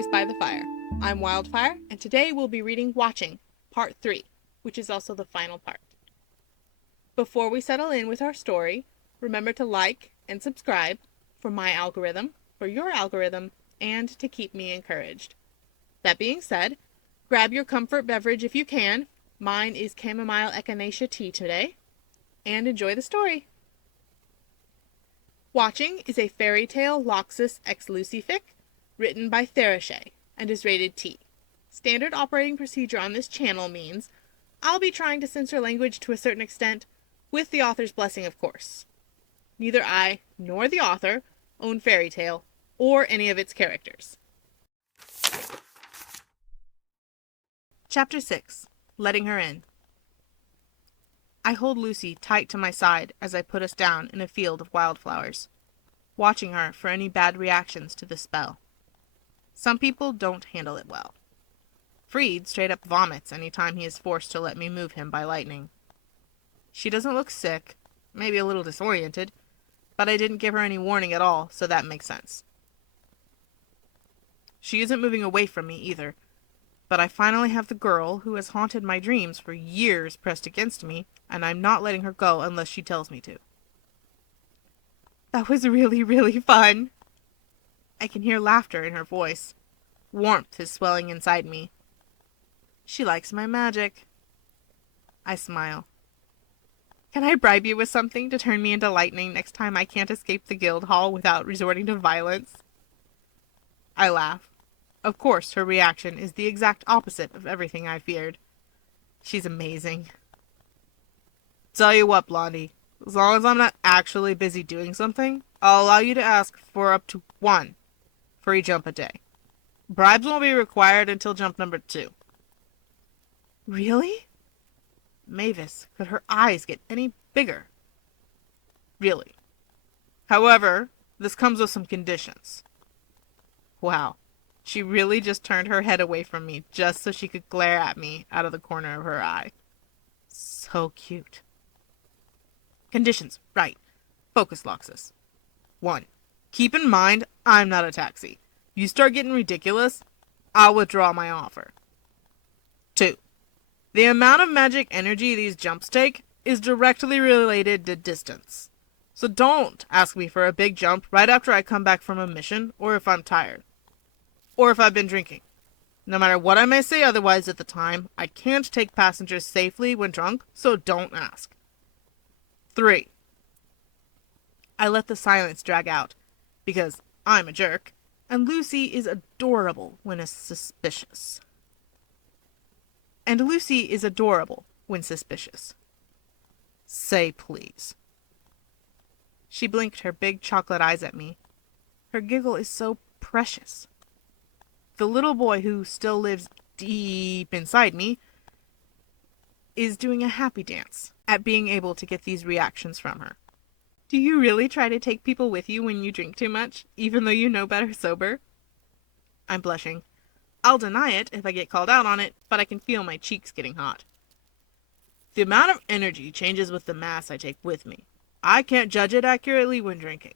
Stories by the Fire. I'm Wildfire, and today we'll be reading Watching, Part 3, which is also the final part. Before we settle in with our story, remember to like and subscribe for my algorithm, for your algorithm, and to keep me encouraged. That being said, grab your comfort beverage if you can. Mine is chamomile echinacea tea today, and enjoy the story. Watching is a fairy tale Laxus ex Lucific written by Therachet and is rated T. Standard operating procedure on this channel means I'll be trying to censor language to a certain extent, with the author's blessing, of course. Neither I nor the author own fairy tale or any of its characters. Chapter 6. Letting Her In. I hold Lucy tight to my side as I put us down in a field of wildflowers, watching her for any bad reactions to the spell. Some people don't handle it well. Freed straight up vomits any time he is forced to let me move him by lightning. She doesn't look sick, maybe a little disoriented, but I didn't give her any warning at all, so that makes sense. She isn't moving away from me either, but I finally have the girl who has haunted my dreams for years pressed against me, and I'm not letting her go unless she tells me to. That was really, really fun. I can hear laughter in her voice. Warmth is swelling inside me. She likes my magic. I smile. Can I bribe you with something to turn me into lightning next time I can't escape the guild hall without resorting to violence? I laugh. Of course, her reaction is the exact opposite of everything I feared. She's amazing. Tell you what, Blondie, as long as I'm not actually busy doing something, I'll allow you to ask for up to 1 free jump a day. Bribes won't be required until jump number 2. Really? Mavis, could her eyes get any bigger? Really. However, this comes with some conditions. Wow. She really just turned her head away from me just so she could glare at me out of the corner of her eye. So cute. Conditions, right. Focus, Laxus. 1. Keep in mind, I'm not a taxi. You start getting ridiculous, I'll withdraw my offer. 2. The amount of magic energy these jumps take is directly related to distance. So don't ask me for a big jump right after I come back from a mission, or if I'm tired. Or if I've been drinking. No matter what I may say otherwise at the time, I can't take passengers safely when drunk, so don't ask. 3. I let the silence drag out, because I'm a jerk, and Lucy is adorable when suspicious. Say please. She blinked her big chocolate eyes at me. Her giggle is so precious. The little boy who still lives deep inside me is doing a happy dance at being able to get these reactions from her. Do you really try to take people with you when you drink too much, even though you know better sober? I'm blushing. I'll deny it if I get called out on it, but I can feel my cheeks getting hot. The amount of energy changes with the mass I take with me. I can't judge it accurately when drinking.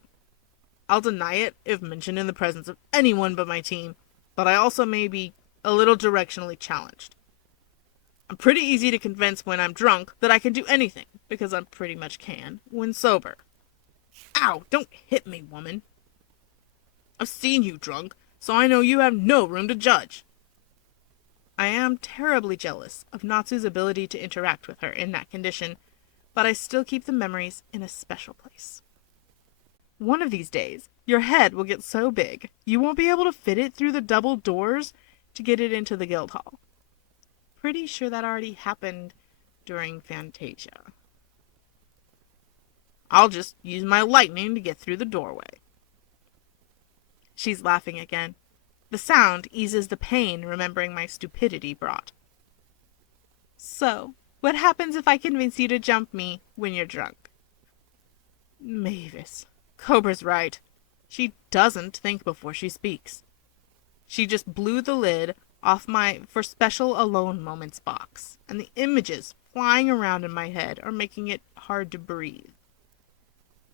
I'll deny it if mentioned in the presence of anyone but my team, but I also may be a little directionally challenged. I'm pretty easy to convince when I'm drunk that I can do anything, because I pretty much can, when sober. Ow, don't hit me, woman. I've seen you drunk, so I know you have no room to judge. I am terribly jealous of Natsu's ability to interact with her in that condition, but I still keep the memories in a special place. One of these days, your head will get so big, you won't be able to fit it through the double doors to get it into the guild hall. Pretty sure that already happened during Fantasia. I'll just use my lightning to get through the doorway. She's laughing again. The sound eases the pain remembering my stupidity brought. So, what happens if I convince you to jump me when you're drunk? Mavis, Cobra's right. She doesn't think before she speaks. She just blew the lid off my for special alone moments box, and the images flying around in my head are making it hard to breathe.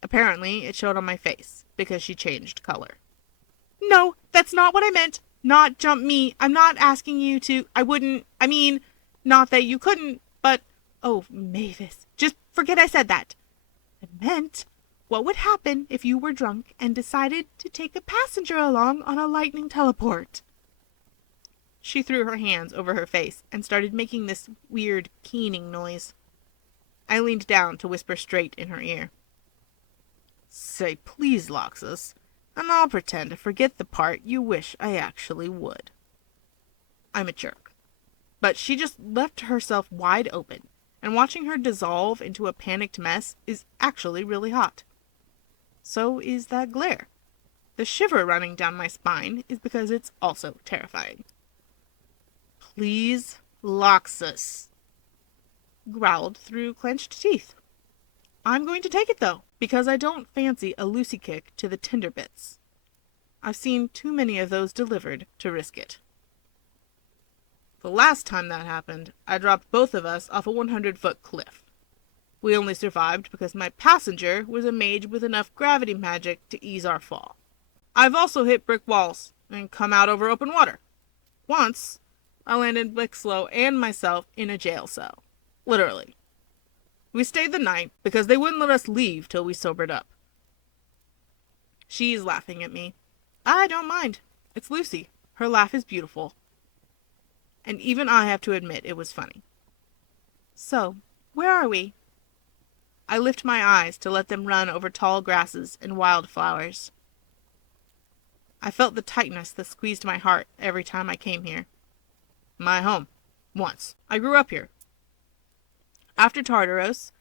Apparently, it showed on my face, because she changed color. No, that's not what I meant. Not jump me. I'm not asking you to. I wouldn't. I mean, not that you couldn't, but. Oh, Mavis, just forget I said that. I meant, what would happen if you were drunk and decided to take a passenger along on a lightning teleport? She threw her hands over her face and started making this weird keening noise. I leaned down to whisper straight in her ear. Say please, Laxus, and I'll pretend to forget the part you wish I actually would. I'm a jerk. But she just left herself wide open, and watching her dissolve into a panicked mess is actually really hot. So is that glare. The shiver running down my spine is because it's also terrifying. Please, Laxus, growled through clenched teeth. I'm going to take it, though, because I don't fancy a Lucy kick to the tinder bits. I've seen too many of those delivered to risk it. The last time that happened, I dropped both of us off a 100-foot cliff. We only survived because my passenger was a mage with enough gravity magic to ease our fall. I've also hit brick walls and come out over open water. Once, I landed Blixlow and myself in a jail cell. Literally. We stayed the night because they wouldn't let us leave till we sobered up. She's laughing at me. I don't mind. It's Lucy. Her laugh is beautiful. And even I have to admit it was funny. So, where are we? I lift my eyes to let them run over tall grasses and wildflowers. I felt the tightness that squeezed my heart every time I came here. My home. Once. I grew up here. After Tartaros,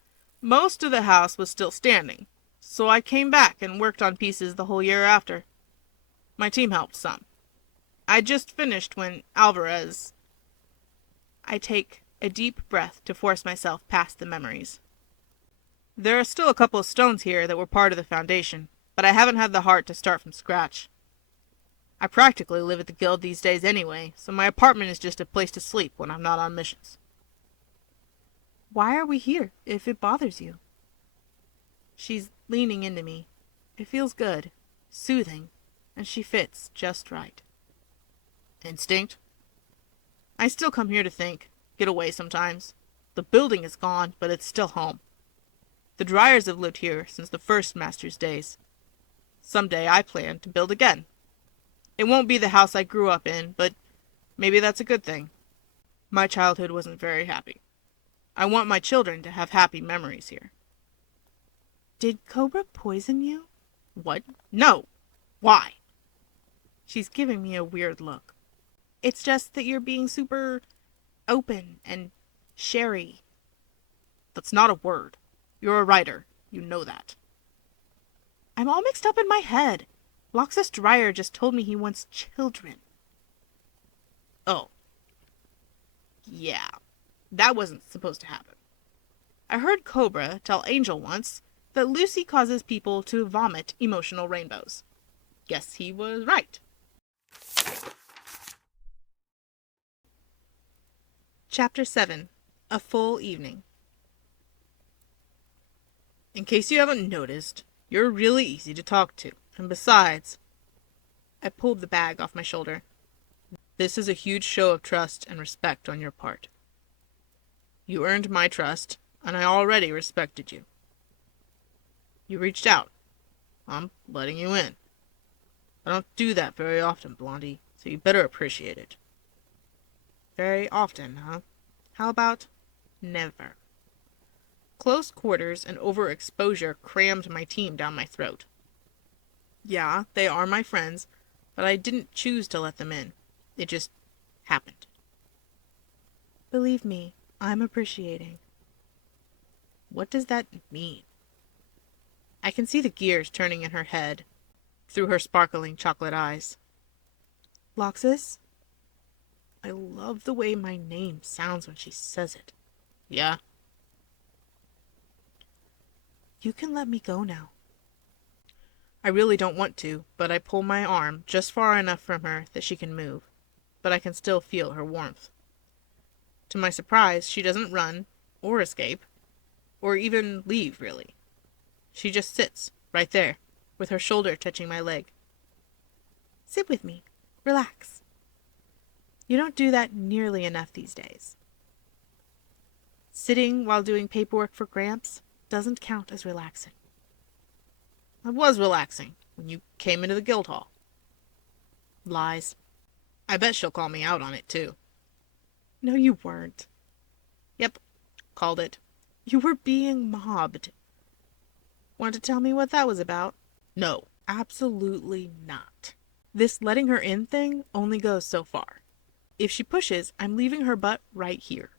most of the house was still standing, so I came back and worked on pieces the whole year after. My team helped some. I just finished when Alvarez... I take a deep breath to force myself past the memories. There are still a couple of stones here that were part of the foundation, but I haven't had the heart to start from scratch. I practically live at the guild these days anyway, so my apartment is just a place to sleep when I'm not on missions. Why are we here, if it bothers you? She's leaning into me. It feels good, soothing, and she fits just right. Instinct? I still come here to think, get away sometimes. The building is gone, but it's still home. The Dryers have lived here since the first master's days. Someday I plan to build again. It won't be the house I grew up in, but maybe that's a good thing. My childhood wasn't very happy. I want my children to have happy memories here. Did Cobra poison you? What? No! Why? She's giving me a weird look. It's just that you're being super open and sherry. That's not a word. You're a writer. You know that. I'm all mixed up in my head. Laxus Dryer just told me he wants children. Oh. Yeah. That wasn't supposed to happen. I heard Cobra tell Angel once that Lucy causes people to vomit emotional rainbows. Guess he was right. Chapter 7. A Full Evening. In case you haven't noticed, you're really easy to talk to. And besides, I pulled the bag off my shoulder. This is a huge show of trust and respect on your part. You earned my trust, and I already respected you. You reached out. I'm letting you in. I don't do that very often, Blondie, so you better appreciate it. Very often, huh? How about never? Close quarters and overexposure crammed my team down my throat. Yeah, they are my friends, but I didn't choose to let them in. It just happened. Believe me, I'm appreciating. What does that mean? I can see the gears turning in her head, through her sparkling chocolate eyes. Laxus? I love the way my name sounds when she says it. Yeah? You can let me go now. I really don't want to, but I pull my arm just far enough from her that she can move, but I can still feel her warmth. To my surprise, she doesn't run, or escape, or even leave, really. She just sits, right there, with her shoulder touching my leg. Sit with me. Relax. You don't do that nearly enough these days. Sitting while doing paperwork for Gramps doesn't count as relaxing. It was relaxing when you came into the guild hall. Lies. I bet she'll call me out on it, too. No, you weren't. Yep, called it. You were being mobbed. Want to tell me what that was about? No. Absolutely not. This letting her in thing only goes so far. If she pushes, I'm leaving her butt right here.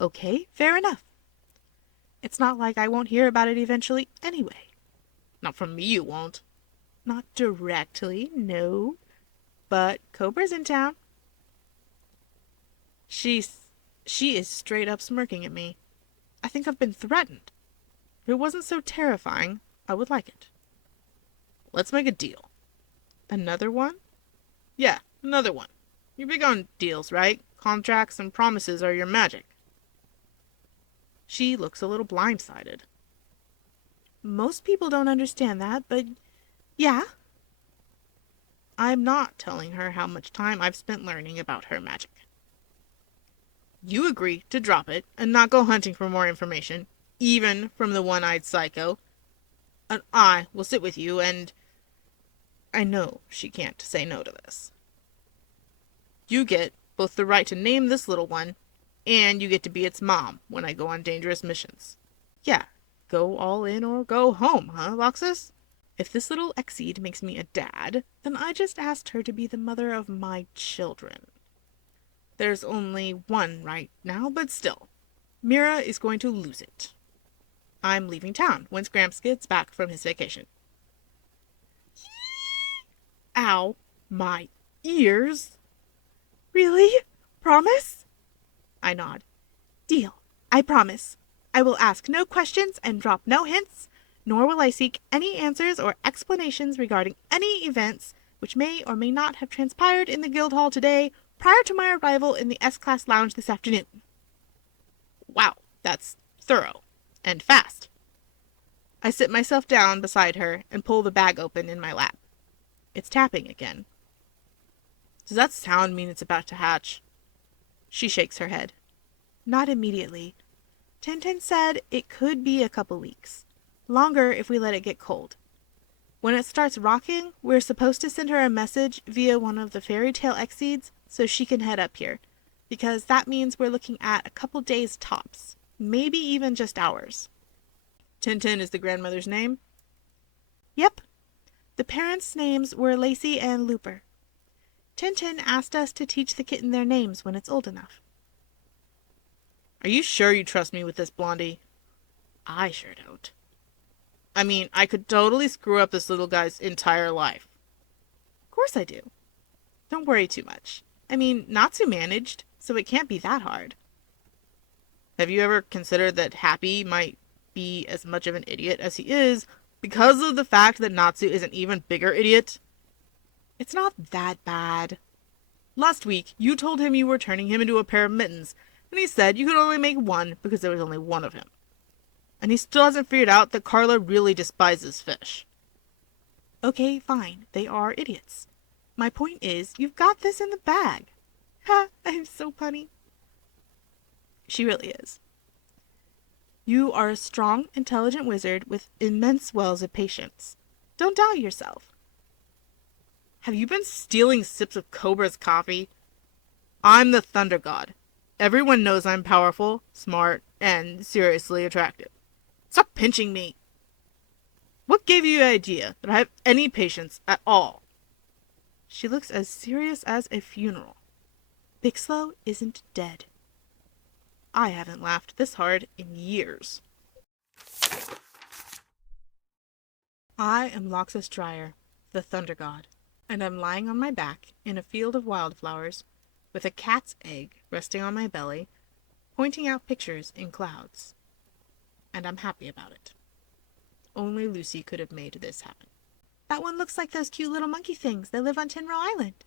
Okay, fair enough. It's not like I won't hear about it eventually anyway. Not from me, you won't. Not directly, no. But Cobra's in town. She is straight up smirking at me. I think I've been threatened. If it wasn't so terrifying, I would like it. Let's make a deal. Another one? Yeah, another one. You're big on deals, right? Contracts and promises are your magic. She looks a little blindsided. Most people don't understand that, but yeah. I'm not telling her how much time I've spent learning about her magic. You agree to drop it and not go hunting for more information, even from the one-eyed psycho, and I will sit with you and... I know she can't say no to this. You get both the right to name this little one, and you get to be its mom when I go on dangerous missions. Yeah, go all in or go home, huh, Laxus? If this little Exceed makes me a dad, then I just asked her to be the mother of my children. There's only one right now, but still. Mira is going to lose it. I'm leaving town once Gramps gets back from his vacation. Ow, my ears. Really? Promise? I nod. Deal. I promise. I will ask no questions and drop no hints, nor will I seek any answers or explanations regarding any events which may or may not have transpired in the guild hall today prior to my arrival in the S-Class lounge this afternoon. Wow, that's thorough. And fast. I sit myself down beside her and pull the bag open in my lap. It's tapping again. Does that sound mean it's about to hatch? She shakes her head. Not immediately. Tintin said it could be a couple weeks. Longer if we let it get cold. When it starts rocking, we're supposed to send her a message via one of the fairy tale Exceeds so she can head up here, because that means we're looking at a couple days tops, maybe even just hours. Tintin is the grandmother's name? Yep. The parents' names were Lacey and Looper. Tintin asked us to teach the kitten their names when it's old enough. Are you sure you trust me with this, Blondie? I sure don't. I mean, I could totally screw up this little guy's entire life. Of course I do. Don't worry too much. I mean, Natsu managed, so it can't be that hard. Have you ever considered that Happy might be as much of an idiot as he is because of the fact that Natsu is an even bigger idiot? It's not that bad. Last week, you told him you were turning him into a pair of mittens, and he said you could only make one because there was only one of him. And he still hasn't figured out that Carla really despises fish. Okay, fine. They are idiots. My point is, you've got this in the bag. Ha, I'm so punny. She really is. You are a strong, intelligent wizard with immense wells of patience. Don't doubt yourself. Have you been stealing sips of Cobra's coffee? I'm the Thunder God. Everyone knows I'm powerful, smart, and seriously attractive. Stop pinching me. What gave you the idea that I have any patience at all? She looks as serious as a funeral. Bixlow isn't dead. I haven't laughed this hard in years. I am Laxus Dryer, the Thunder God, and I'm lying on my back in a field of wildflowers with a cat's egg resting on my belly, pointing out pictures in clouds. And I'm happy about it. Only Lucy could have made this happen. That one looks like those cute little monkey things that live on Tinro Island.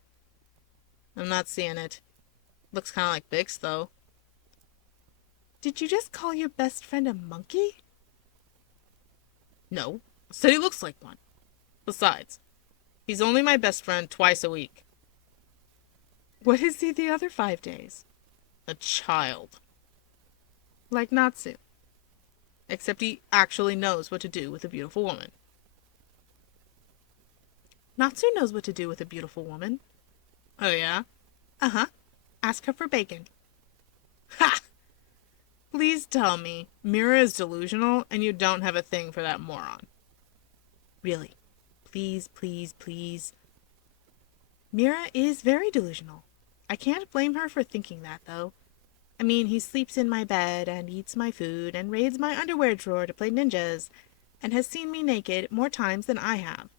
I'm not seeing it. Looks kind of like Bix, though. Did you just call your best friend a monkey? No, I said he looks like one. Besides, he's only my best friend twice a week. What is he the other 5 days? A child. Like Natsu. Except he actually knows what to do with a beautiful woman. Natsu knows what to do with a beautiful woman. Oh yeah? Uh-huh. Ask her for bacon. Ha! Please tell me Mira is delusional and you don't have a thing for that moron. Really. Please, please, please. Mira is very delusional. I can't blame her for thinking that, though. I mean, he sleeps in my bed and eats my food and raids my underwear drawer to play ninjas and has seen me naked more times than I have.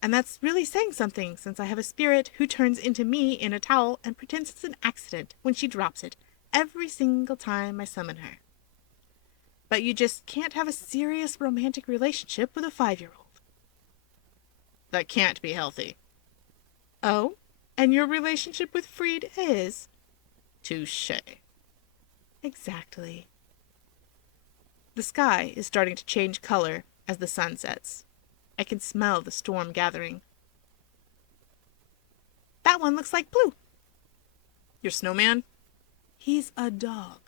And that's really saying something, since I have a spirit who turns into me in a towel and pretends it's an accident when she drops it every single time I summon her. But you just can't have a serious romantic relationship with a 5-year-old. That can't be healthy. Oh? And your relationship with Freed is? Touché. Exactly. The sky is starting to change color as the sun sets. I can smell the storm gathering. That one looks like Blue. Your snowman? He's a dog.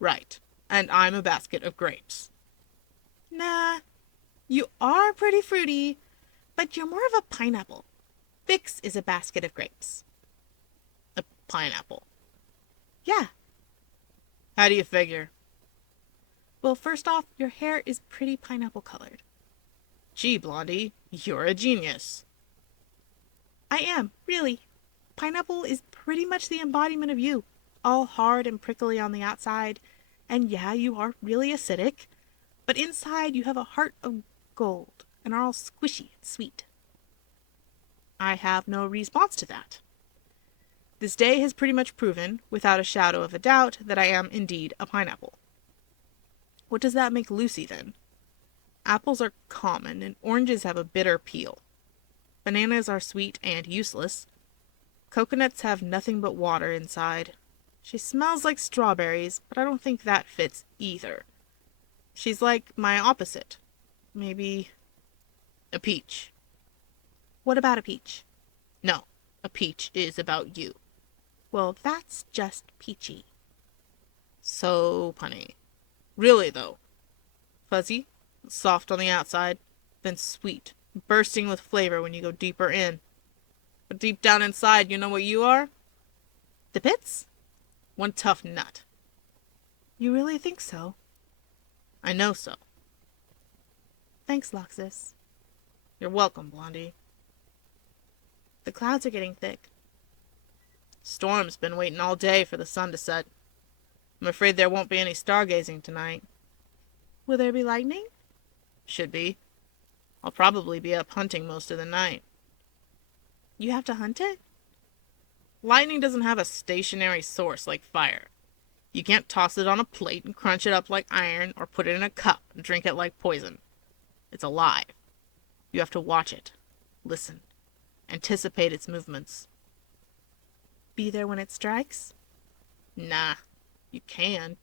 Right. And I'm a basket of grapes. Nah, you are pretty fruity, but you're more of a pineapple. Vix is a basket of grapes. A pineapple. Yeah. How do you figure? Well, first off, your hair is pretty pineapple colored. Gee, Blondie, you're a genius. I am, really. Pineapple is pretty much the embodiment of you. All hard and prickly on the outside. And yeah, you are really acidic. But inside you have a heart of gold and are all squishy and sweet. I have no response to that. This day has pretty much proven, without a shadow of a doubt, that I am indeed a pineapple. What does that make Lucy, then? Apples are common, and oranges have a bitter peel. Bananas are sweet and useless. Coconuts have nothing but water inside. She smells like strawberries, but I don't think that fits either. She's like my opposite. Maybe a peach. What about a peach? No, a peach is about you. Well, that's just peachy. So punny. Really, though. Fuzzy, soft on the outside, then sweet, bursting with flavor when you go deeper in. But deep down inside, you know what you are? The pits? One tough nut. You really think so? I know so. Thanks, Laxus. You're welcome, Blondie. The clouds are getting thick. Storm's been waiting all day for the sun to set. I'm afraid there won't be any stargazing tonight. Will there be lightning? Should be. I'll probably be up hunting most of the night. You have to hunt it? Lightning doesn't have a stationary source like fire. You can't toss it on a plate and crunch it up like iron or put it in a cup and drink it like poison. It's alive. You have to watch it, listen, anticipate its movements. Be there when it strikes? Nah, you can.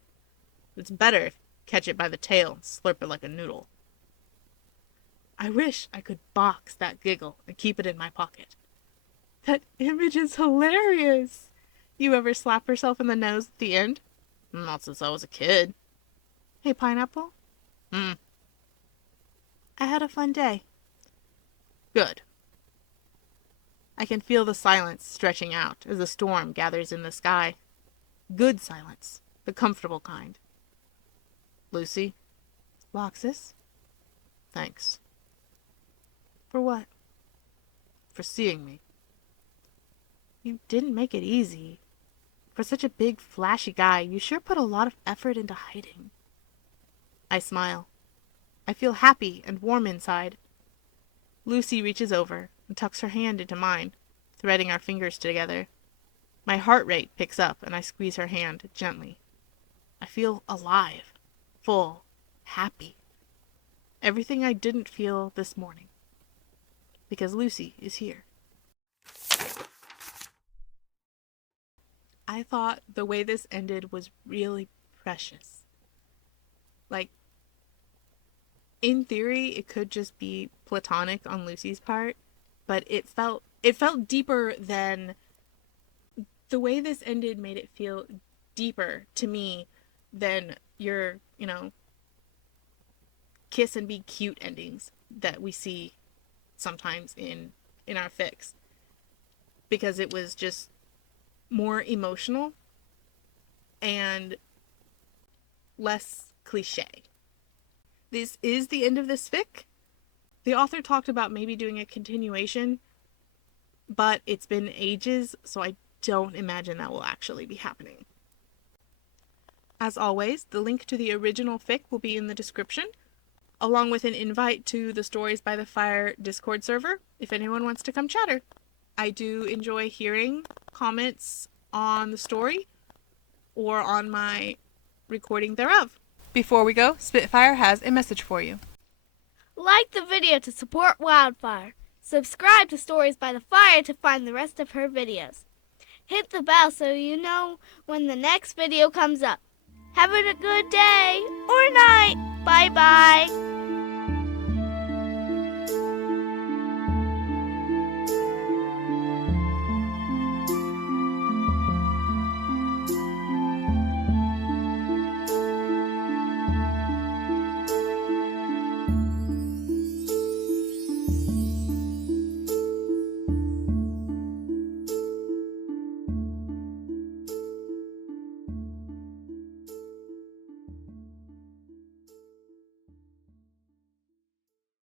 It's better if you catch it by the tail and slurp it like a noodle. I wish I could box that giggle and keep it in my pocket. That image is hilarious. You ever slap yourself in the nose at the end? Not since I was a kid. Hey, Pineapple? I had a fun day. Good. I can feel the silence stretching out as the storm gathers in the sky. Good silence, the comfortable kind. Lucy? Laxus? Thanks. For what? For seeing me. You didn't make it easy. For such a big, flashy guy, you sure put a lot of effort into hiding. I smile. I feel happy and warm inside. Lucy reaches over and tucks her hand into mine, threading our fingers together. My heart rate picks up and I squeeze her hand gently. I feel alive, full, happy. Everything I didn't feel this morning. Because Lucy is here. I thought the way this ended was really precious. Like, in theory, it could just be platonic on Lucy's part, but it felt deeper than The way this ended made it feel deeper to me than your, kiss and be cute endings that we see sometimes in our fics, because it was just more emotional and less cliche. This is the end of this fic. The author talked about maybe doing a continuation, but it's been ages, so I don't imagine that will actually be happening. As always, the link to the original fic will be in the description, along with an invite to the Stories by the Fire Discord server if anyone wants to come chatter. I do enjoy hearing comments on the story or on my recording thereof. Before we go, Spitfire has a message for you. Like the video to support Wildfire. Subscribe to Stories by the Fire to find the rest of her videos. Hit the bell so you know when the next video comes up. Have a good day or night. Bye bye.